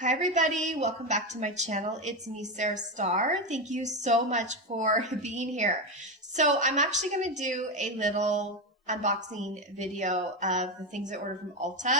Hi everybody, welcome back to my channel. It's MESARASTARR. Thank you so much for being here. So I'm actually going to do a little unboxing video of the things I ordered from Ulta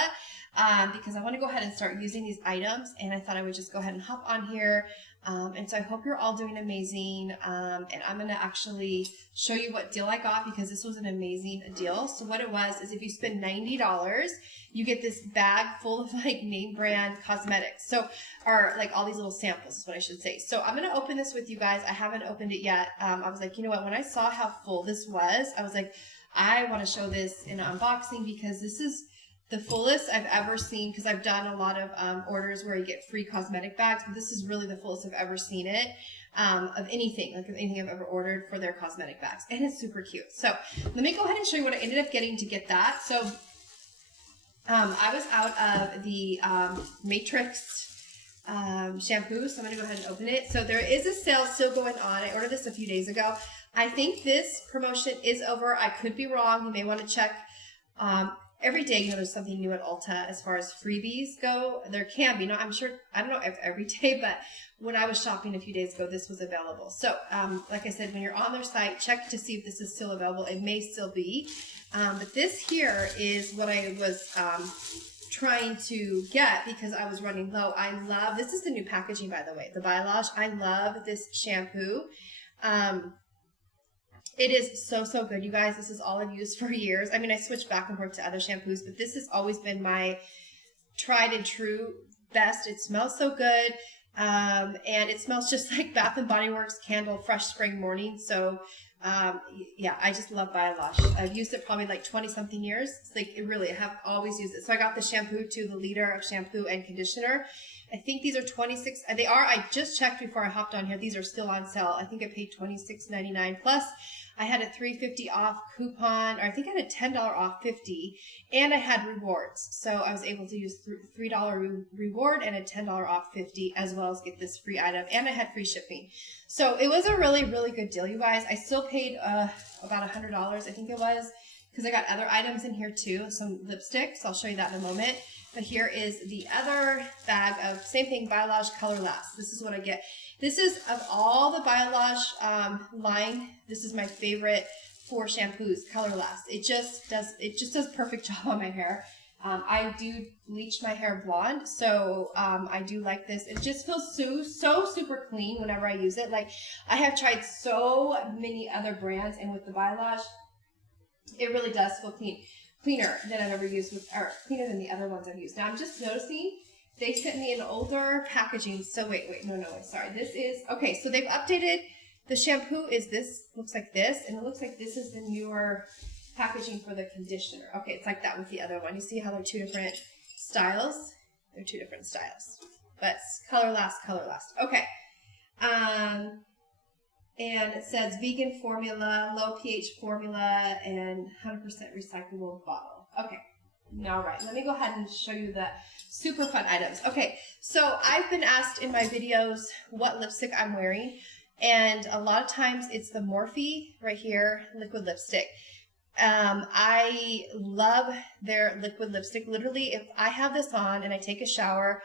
because I want to go ahead and start using these items, and I thought I would just go ahead and hop on here. And so I hope you're all doing amazing, and I'm going to actually show you what deal I got because this was an amazing deal. So what it was is if you spend $90, you get this bag full of like name brand cosmetics. So, or like all these little samples is what I should say. So I'm going to open this with you guys. I haven't opened it yet. I was like, you know what, when I saw how full this was, I was like, I want to show this in an unboxing because this is the fullest I've ever seen, because I've done a lot of orders where you get free cosmetic bags, but this is really the fullest I've ever seen it of anything, like of anything I've ever ordered for their cosmetic bags. And it's super cute. So let me go ahead and show you what I ended up getting to get that. So I was out of the Matrix shampoo, so I'm going to go ahead and open it. So there is a sale still going on. I ordered this a few days ago. I think this promotion is over. I could be wrong. You may want to check. Every day, you know, there's something new at Ulta as far as freebies go. There can be. No, I'm sure, I don't know if every day, but when I was shopping a few days ago, this was available. So, like I said, when you're on their site, check to see if this is still available. It may still be. But this here is what I was trying to get because I was running low. I love, this is the new packaging, by the way, the Biolage. I love this shampoo. It is so, so good, you guys. This is all I've used for years. I mean, I switched back and forth to other shampoos, but this has always been my tried and true best. It smells so good, and it smells just like Bath & Body Works Candle Fresh Spring Morning. So, yeah, I just love Biolage. I've used it probably like 20-something years. It's like, it really, I have always used it. So I got the shampoo too, the liter of shampoo and conditioner. I think these are $26. They are. I just checked before I hopped on here. These are still on sale. I think I paid $26.99 plus. I had a $3.50 off coupon, or I think I had a $10 off 50, and I had rewards. So I was able to use $3 reward and a $10 off 50, as well as get this free item, and I had free shipping. So it was a really, really good deal, you guys. I still paid about $100, I think it was, because I got other items in here too, some lipsticks. I'll show you that in a moment. But here is the other bag of, same thing, Biolage Color Last. This is what I get. This is, of all the Biolage line, this is my favorite for shampoos, Color Last. It just does perfect job on my hair. I do bleach my hair blonde, so I do like this. It just feels so super clean whenever I use it. Like, I have tried so many other brands, and with the Biolage, it really does feel cleaner than I've ever used, or cleaner than the other ones I've used. Now I'm just noticing they sent me an older packaging. So wait, no, sorry. This is, okay, so they've updated. The shampoo is this, looks like this, and it looks like this is the newer packaging for the conditioner. Okay, it's like that with the other one. You see how they're two different styles? They're two different styles. But color last. Okay. And it says vegan formula, low pH formula, and 100% recyclable bottle. Okay, now right, let me go ahead and show you the super fun items. Okay, so I've been asked in my videos what lipstick I'm wearing, and a lot of times it's the Morphe right here, liquid lipstick. I love their liquid lipstick. Literally, if I have this on and I take a shower,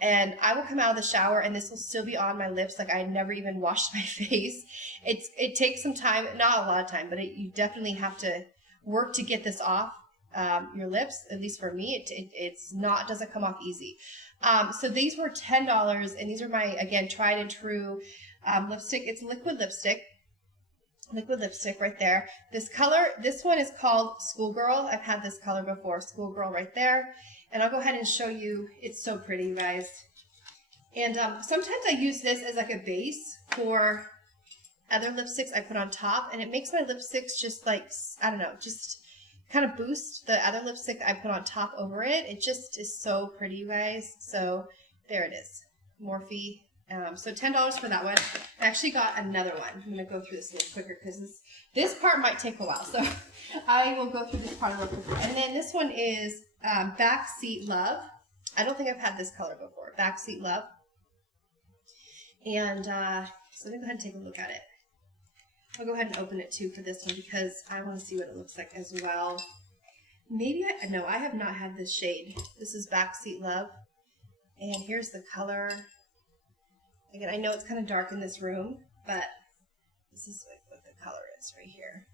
and I will come out of the shower and this will still be on my lips, like I never even washed my face. It takes some time, not a lot of time, but you definitely have to work to get this off your lips. At least for me, it's not, doesn't come off easy. So these were $10, and these are my, again, tried and true lipstick. It's liquid lipstick right there. This color, this one is called Schoolgirl. I've had this color before, Schoolgirl right there. And I'll go ahead and show you. It's so pretty, you guys. And sometimes I use this as like a base for other lipsticks I put on top, and it makes my lipsticks just like, I don't know, just kind of boost the other lipstick I put on top over it. It just is so pretty, you guys. So there it is, Morphe. So $10 for that one. I actually got another one. I'm going to go through this a little quicker because this part might take a while. So I will go through this part a little quicker. And then this one is Backseat Love. I don't think I've had this color before. Backseat Love. And so let me go ahead and take a look at it. I'll go ahead and open it too for this one because I want to see what it looks like as well. Maybe no, I have not had this shade. This is Backseat Love. And here's the color. Again, I know it's kind of dark in this room, but this is what the color is right here.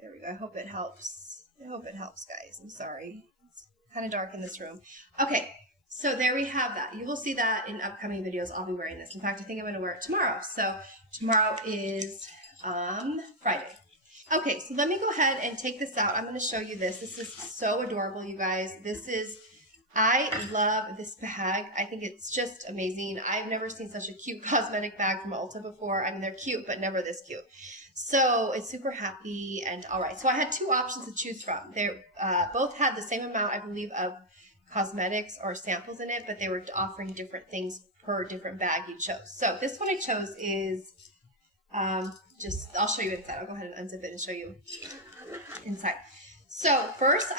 There we go. I hope it helps. I hope it helps, guys. I'm sorry. It's kind of dark in this room. Okay, so there we have that. You will see that in upcoming videos. I'll be wearing this. In fact, I think I'm going to wear it tomorrow. So tomorrow is Friday. Okay, so let me go ahead and take this out. I'm going to show you this. This is so adorable, you guys. I love this bag. I think it's just amazing. I've never seen such a cute cosmetic bag from Ulta before. I mean, they're cute, but never this cute. So it's super happy and all right. So I had two options to choose from. They both had the same amount, I believe, of cosmetics or samples in it, but they were offering different things per different bag you chose. So this one I chose is I'll show you inside. I'll go ahead and unzip it and show you inside. So first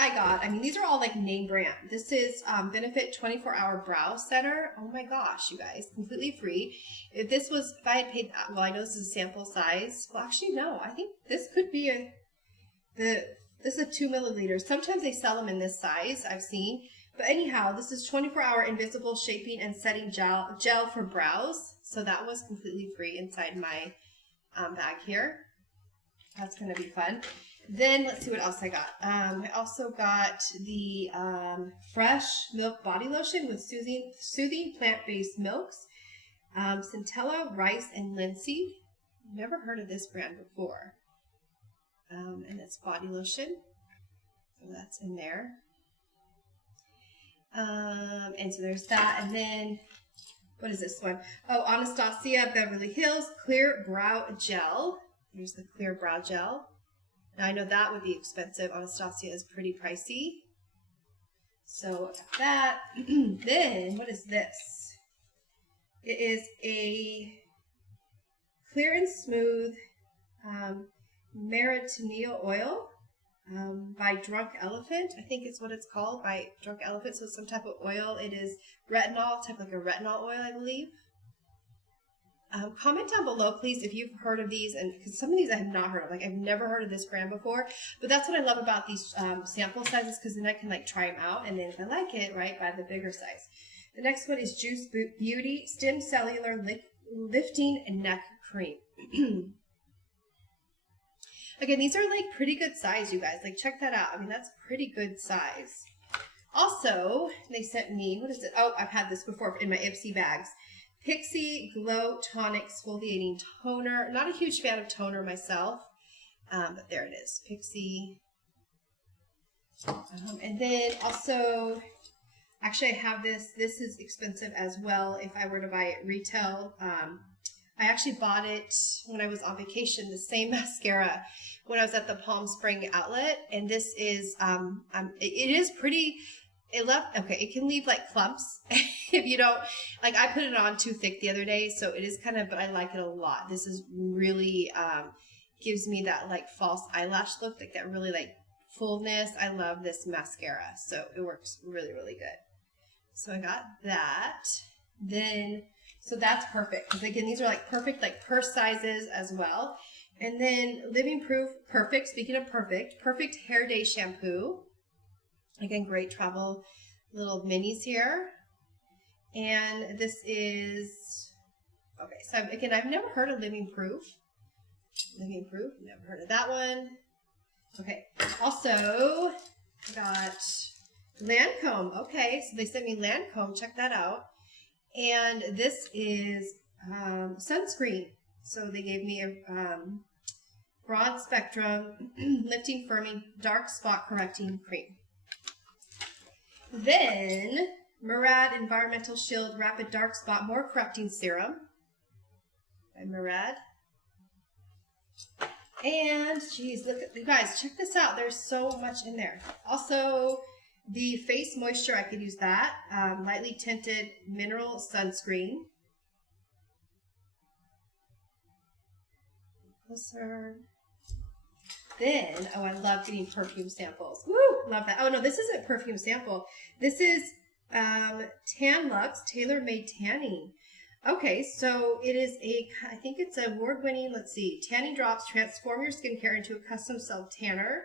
these are all like name brand. This is Benefit 24-Hour Brow Setter. Oh my gosh, you guys, completely free. If I had paid, well, I know this is a sample size. Well, actually, no, I think this could be this is a 2 milliliters. Sometimes they sell them in this size, I've seen. But anyhow, this is 24-hour invisible shaping and setting gel for brows. So that was completely free inside my bag here. That's going to be fun. Then let's see what else I got. I also got the Fresh Milk Body Lotion with soothing plant-based milks. Centella, rice, and linseed. Never heard of this brand before. And it's body lotion. So that's in there. And so there's that. And then, what is this one? Oh, Anastasia Beverly Hills Clear Brow Gel. Here's the clear brow gel. Now I know that would be expensive. Anastasia is pretty pricey. So that. Then, what is this? It is a clear and smooth Maratineo oil by Drunk Elephant. I think it's what it's called, by Drunk Elephant. So it's some type of oil. It is retinol, like a retinol oil, I believe. Comment down below, please, if you've heard of these, and because some of these I have not heard of. Like, I've never heard of this brand before, but that's what I love about these sample sizes, because then I can like try them out, and then if I like it, right, buy the bigger size. The next one is Juice Beauty Stem Cellular Lifting and Neck Cream. Again, these are like pretty good size, you guys. Like, check that out. I mean, that's pretty good size. Also, they sent me, what is it? Oh, I've had this before in my Ipsy bags. Pixie Glow Tonic Exfoliating Toner. Not a huge fan of toner myself, but there it is. Pixie. And then also, actually I have this. This is expensive as well if I were to buy it retail. I actually bought it when I was on vacation, the same mascara, when I was at the Palm Spring outlet. And this is, it is pretty... it can leave like clumps if you don't, like, I put it on too thick the other day, so it is kind of, but I like it a lot. This is really, gives me that like false eyelash look, like that really like fullness. I love this mascara, so it works really, really good. So I got that. Then, so that's perfect, because again, these are like perfect, like purse sizes as well. And then Living Proof Perfect, speaking of perfect Hair Day Shampoo. Again, great travel little minis here. And this is, okay, so again, I've never heard of Living Proof. Never heard of that one. Okay, also got Lancome. Okay, so they sent me Lancome, check that out. And this is sunscreen. So they gave me a broad spectrum lifting, firming, dark spot correcting cream. Then, Murad Environmental Shield Rapid Dark Spot More Correcting Serum by Murad. And, geez, look at, you guys, check this out. There's so much in there. Also, the Face Moisture, I could use that. Lightly tinted mineral sunscreen. Closer. Then, oh, I love getting perfume samples. Woo, love that. Oh, no, this isn't perfume sample. This is Tan Luxe Tailor-Made Tanning. Okay, so it is I think it's award-winning, let's see, tanning drops transform your skincare into a custom self-tanner.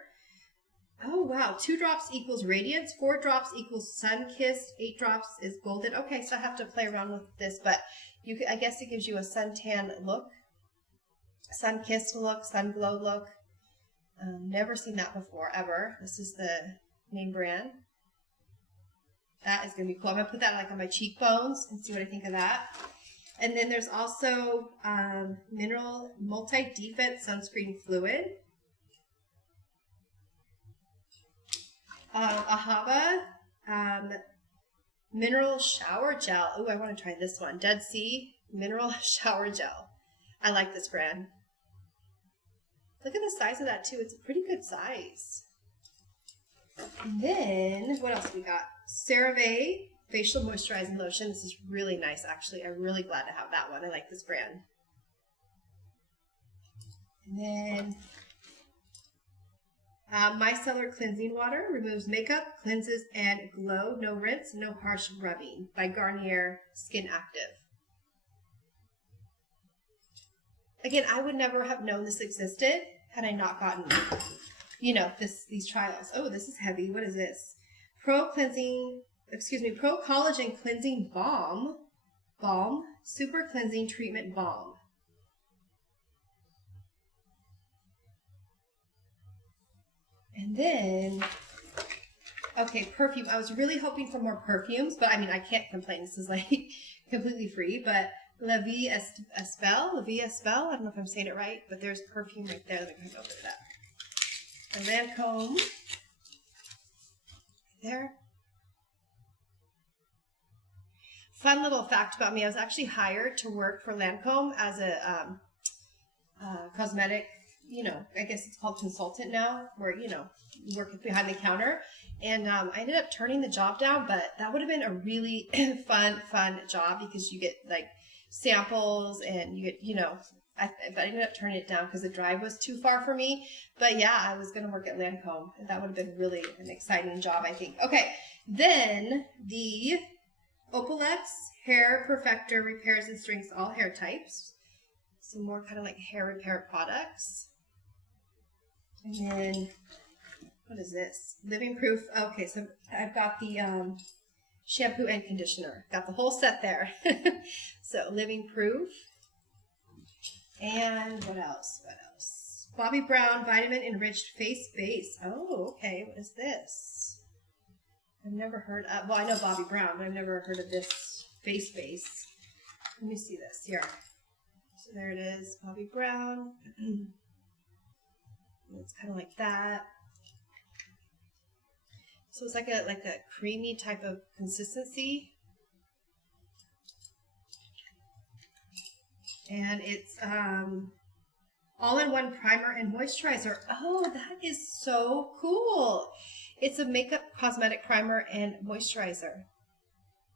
Oh, wow. 2 drops equals radiance. 4 drops equals sun-kissed. 8 drops is golden. Okay, so I have to play around with this, but I guess it gives you a suntan look, sun-kissed look, sun-glow look. Never seen that before, ever. This is the name brand. That is going to be cool. I'm going to put that like on my cheekbones and see what I think of that. And then there's also Mineral Multi-Defense Sunscreen Fluid. Ahava Mineral Shower Gel. Oh, I want to try this one. Dead Sea Mineral Shower Gel. I like this brand. Look at the size of that too. It's a pretty good size. And then, what else we got? Cerave Facial Moisturizing Lotion. This is really nice, actually. I'm really glad to have that one. I like this brand. And then, Micellar Cleansing Water. Removes makeup, cleanses, and glow. No rinse, no harsh rubbing. By Garnier Skin Active. Again, I would never have known this existed had I not gotten, you know, these trials. Oh, this is heavy. What is this? Pro Collagen Cleansing Balm. Super Cleansing Treatment Balm. And then, okay, perfume. I was really hoping for more perfumes, but I mean, I can't complain. This is like completely free, but La Vie Espelle. I don't know if I'm saying it right, but there's perfume right there. Let me go open it up. A Lancome. Right there. Fun little fact about me. I was actually hired to work for Lancome as a cosmetic, you know, I guess it's called consultant now, where, you know, you work behind the counter. And I ended up turning the job down, but that would have been a really fun job because you get like samples and you get, you know, but I ended up turning it down because the drive was too far for me. But yeah, I was going to work at Lancome. That would have been really an exciting job, I think. Okay, then the Opalex Hair Perfector repairs and strengthens all hair types. Some more kind of like hair repair products. And then, what is this? Living Proof. Okay, so I've got the shampoo and conditioner. Got the whole set there. So, Living Proof. And what else? Bobbi Brown Vitamin Enriched Face Base. Oh, okay. What is this? I've never heard of, well, I know Bobbi Brown, but I've never heard of this face base. Let me see this here. So there it is, Bobbi Brown. It's kind of like that. So it's like a creamy type of consistency. And it's all-in-one primer and moisturizer. Oh, that is so cool. It's a makeup cosmetic primer and moisturizer.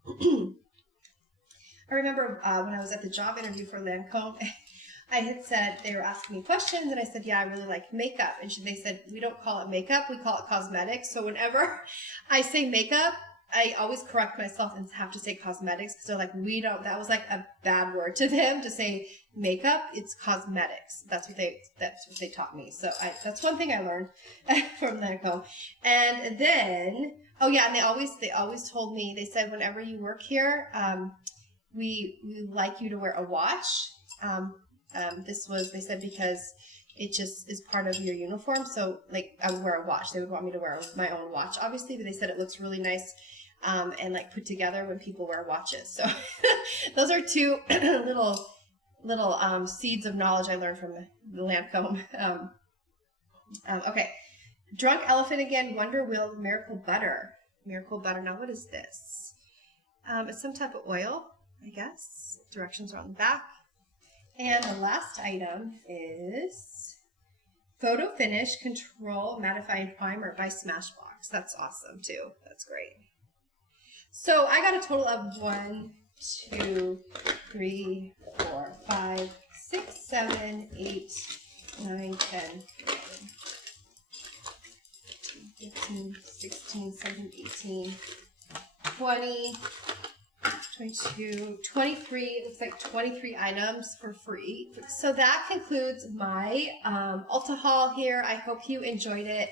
I remember when I was at the job interview for Lancome, I had said, they were asking me questions, and I said, yeah, I really like makeup. And they said, we don't call it makeup, we call it cosmetics. So whenever I say makeup, I always correct myself and have to say cosmetics, because they're like, we don't, that was like a bad word to them to say makeup. It's cosmetics. That's what they taught me. So that's one thing I learned from Lancome. And then, oh yeah, and they always told me, they said, whenever you work here, we like you to wear a watch. They said, because it just is part of your uniform. So like I would wear a watch. They would want me to wear my own watch, obviously, but they said it looks really nice and like put together when people wear watches. So those are two little seeds of knowledge I learned from the Lancome. Okay. Drunk Elephant again, Wonder Wheel Miracle Butter. Miracle Butter. Now what is this? It's some type of oil, I guess. Directions are on the back. And the last item is Photo Finish Control Mattifying Primer by Smashbox. That's awesome too. That's great. So I got a total of 1, 2, 3, 4, 5, 6, 7, 8, 9, 10, 11, 15, 16, 17, 18, 20, 22, 23, it looks like 23 items for free. So that concludes my Ulta haul here. I hope you enjoyed it.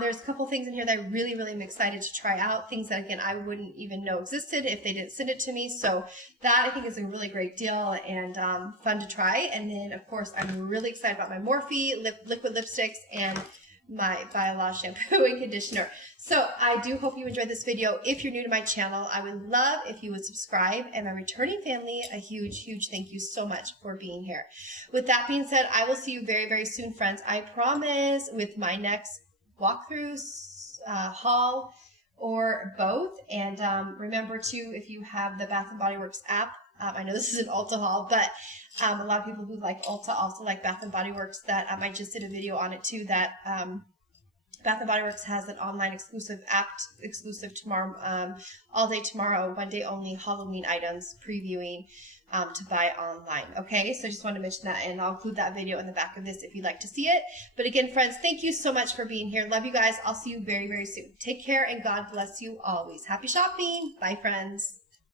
There's a couple things in here that I really, really am excited to try out. Things that, again, I wouldn't even know existed if they didn't send it to me. So that, I think, is a really great deal and fun to try. And then, of course, I'm really excited about my Morphe liquid lipsticks and my Biolage shampoo and conditioner. So I do hope you enjoyed this video. If you're new to my channel, I would love if you would subscribe, and my returning family, a huge, huge thank you so much for being here. With that being said, I will see you very, very soon, friends. I promise, with my next walkthroughs, haul, or both. And remember too, if you have the Bath & Body Works app, I know this is an Ulta haul, but a lot of people who like Ulta also like Bath & Body Works. That I just did a video on it too, that Bath & Body Works has an online exclusive app exclusive tomorrow, all day tomorrow, one day only Halloween items previewing to buy online. Okay, so I just wanted to mention that, and I'll include that video in the back of this if you'd like to see it. But again, friends, thank you so much for being here. Love you guys. I'll see you very, very soon. Take care, and God bless you always. Happy shopping. Bye, friends.